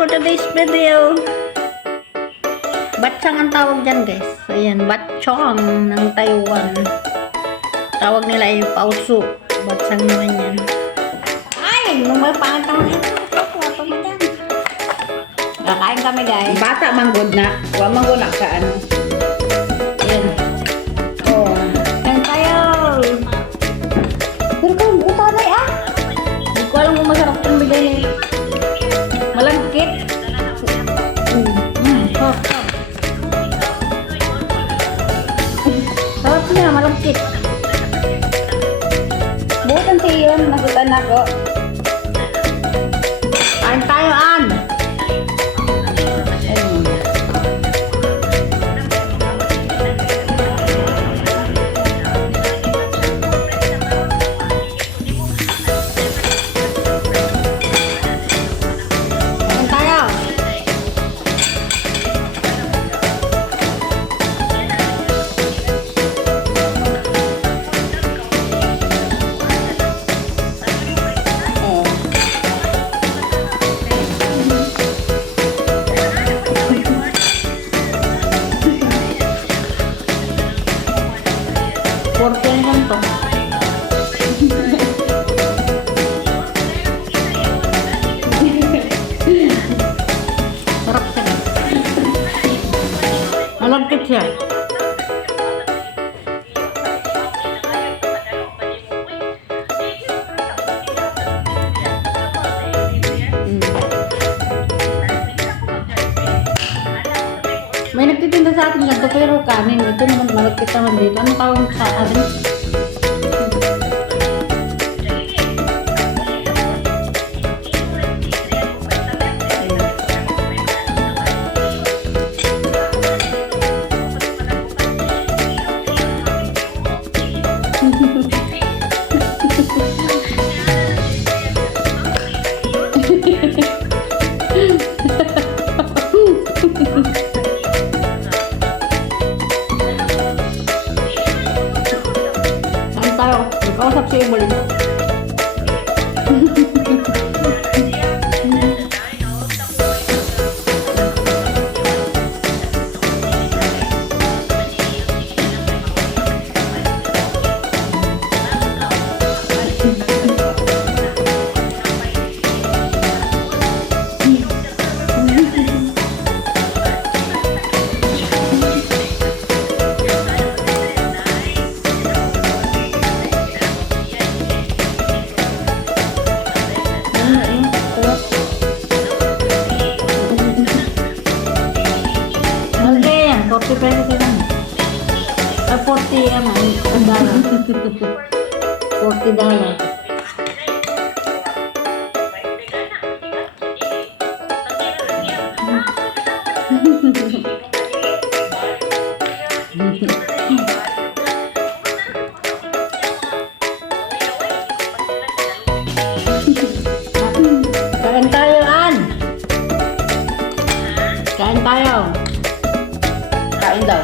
for today's video. Batchang ang tawag dyan, guys. So, ayan, batchong ng Taiwan. Tawag nila ay pauso. Batchang naman yan. Ay! Nung may pangat naman ito. Kakain kami, guys. Bata manggod na. Wa manggod na ka ano. Ayan. Oh. Kain tayo. Pero kung utanay ah. Hindi ko alam kung masarap itong bigay niya. Malagkit. Sarap. Sarap niya, malagkit. Bukan siyon, nakita na ko. Kain tayo, An. Porte naman to. Sarap siya. Malagkit siya. May nagtitinda sa atin ganito pero kanin. Ito naman malagkit naman dito. Ano tawag sa atin? Kausap si Emily. $40 lang. 40 ang dollar. $40. Kain tayo, An. Kain tayo. Kain daw.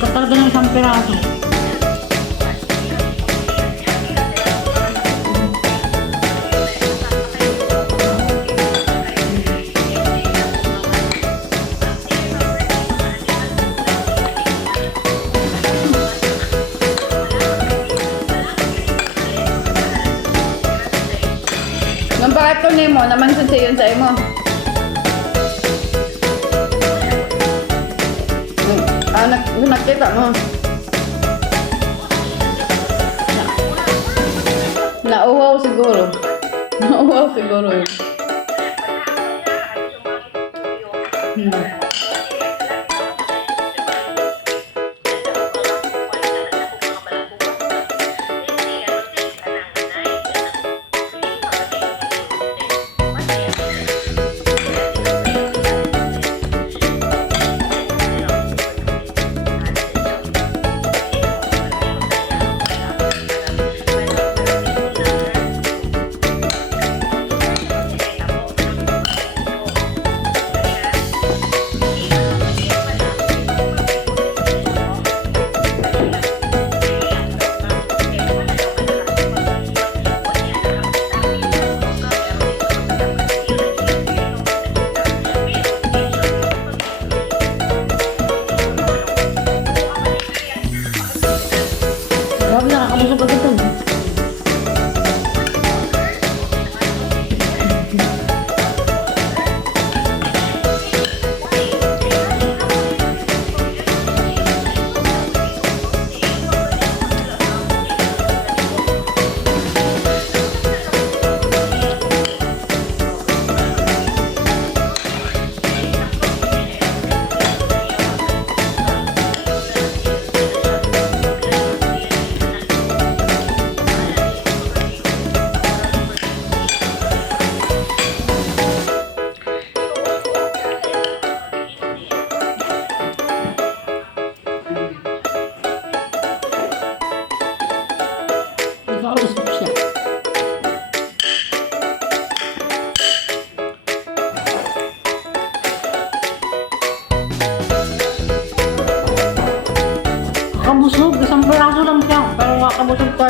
Katarga ng isang piraso. Nang bakit ko nimo naman sa siyon sa imo. Nakita mo. Nauhaw siguro. Nauhaw siguro yun.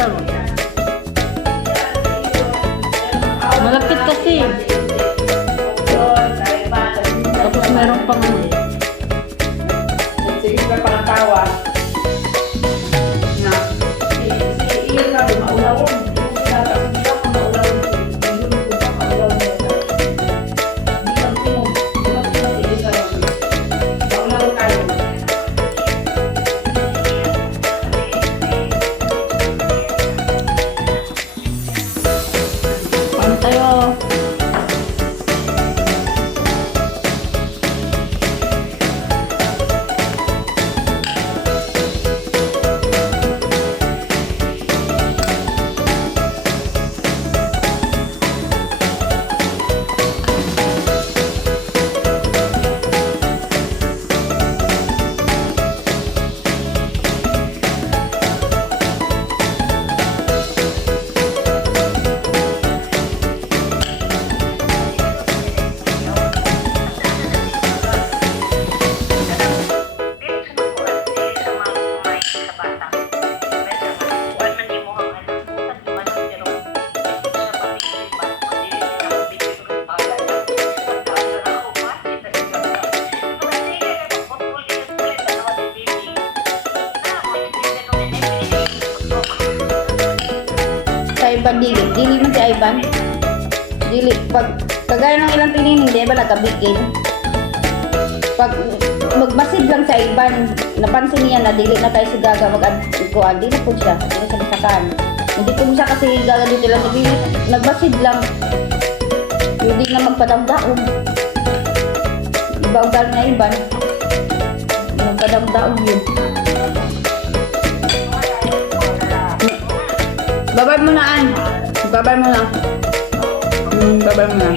talaga. Malapit kasi. Tapos meron pang Sige ka pang tawa. Na. Si Ian ka, maulawon. tayo. Ivan dili man si Ivan dili pag kagaya ng ilang tinining di ba nagkabikin pag magbasid lang si Ivan napansin niya na dili na tayo si Gaga mag-kuan di na po siya hindi siya bisakan hindi po siya kasi Gaga dito lang nagbasid lang hindi na magpadamdaon iba ugal na Ivan magpadamdaon yun. Babay mo na, An. Babay mo na. Babay mo na.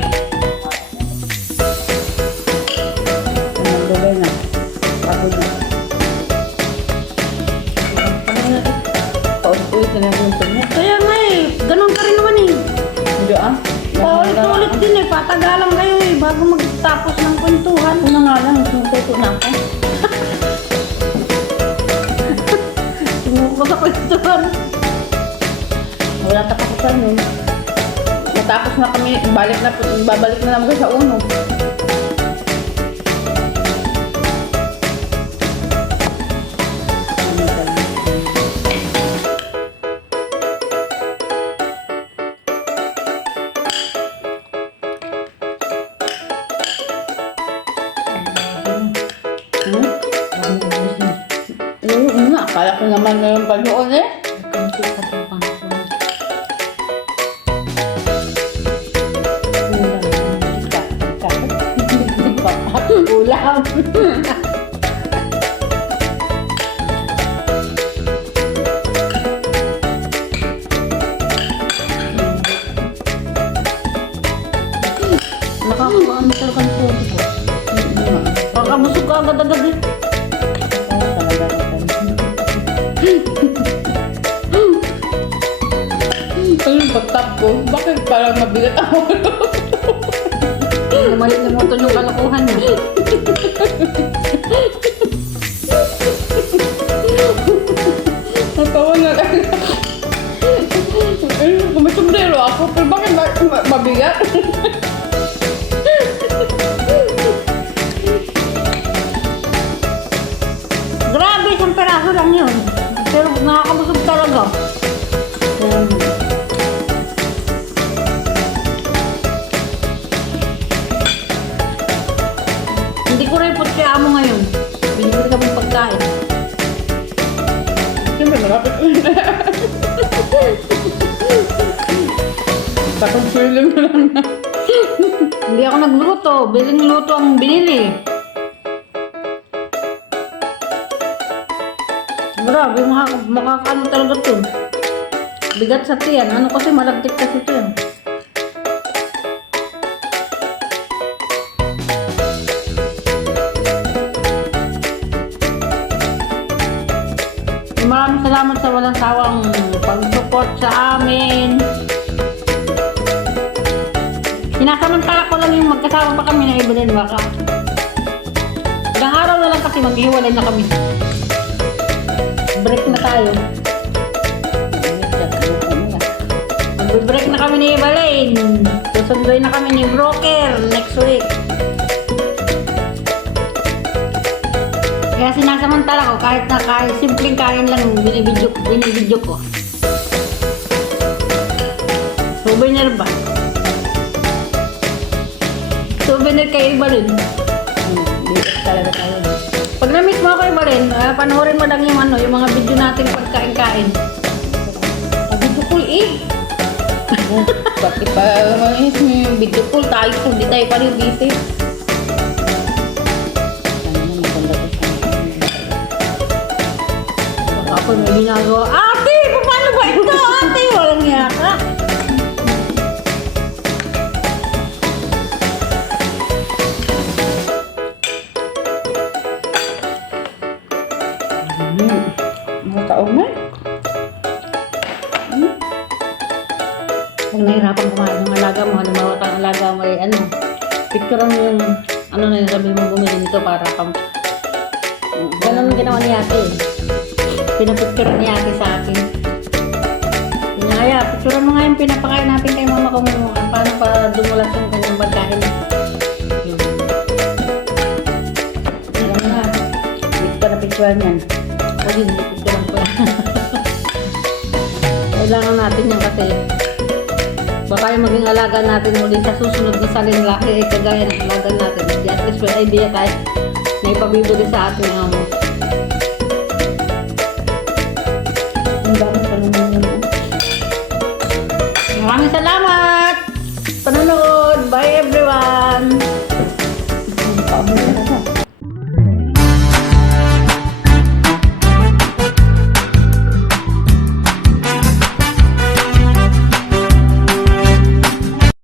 Babay na. Pagod na. Paulit-ulit na yung punto niya. Kaya nga eh. Ganun ka rin naman eh. Hindi ah. Paulit-ulit din eh. Patagalan kayo eh. Bago magtapos ng kwentuhan. Una nga lang. Sumututo na ako. Sumuko sa kwentuhan. Wala tapakusan yun. Matapos na kami, babalik na naman sa uno. Akala ko naman na yung panoon eh. Ulam. Nakakaano talaga ang puso ko. Nakakabusog ka agad-agad eh. Ayun, pagtap ko, bakit parang mabigat ako? Malimutan yung kalokohan niya. Natawa na lang. Kung may sombrero ako, pero bakit mabigat? Grabe, isang peraso lang yun. Pero nakakabusog talaga. Hindi ko report kaya amo ngayon. Binibili ka mong pagkain. Siyempre, malapit ko na. Takong feeling mo lang na. Hindi ako nagluto. Biling luto ang binili. Grabe, makakaano talaga ito. Bigat sa tiyan. Ano kasi malagkit kasi ito yan. Maraming salamat sa walang sawang pag-support sa amin. Sinasamantala ko lang yung magkasama pa kami ng Evelyn Waka. Ilang araw na lang kasi maghiwalay na kami. Break na tayo. Mag-break na kami ni Evaline. Susunduin na kami ni Broker next week. Kaya sinasamantala ko kahit simpleng kain lang binibidyo ko. Souvenir ba? Souvenir kay Evaline. Dito talaga tayo. Pag na-miss mo ako Evaline, panoorin mo lang yung mga video natin pagkain-kain. Sabi ko cool eh. Bakit pa yung video call tayo po, di tayo pa rin busy. Ako may ginagawa. Ate! Paano ba ito? Ate! Walang yaka. Mga taon na. Kung nahirapan kumain ng alaga mo, halimbawa ang alaga mo ay picture mo yung na yung sabi mo bumili nito para ganun ang ginawa ni ate. Pinapicture ni ate sa akin. Kaya picturean mo nga yung pinapakain natin kay mama ko mo. Paano pa dumulas yung kanyang pagkain. Alam na. Dito pa na picturean yan. O yun, picturean ko yan. Kailangan natin yan kasi baka yung maging alaga natin ulit sa susunod na saling laki ay kagaya ng alaga natin. Di at least may idea tayo na ipabibili sa ating amo. Ang dami pa naman yun. Maraming salamat! Panonood! Bye everyone! Ang paamay na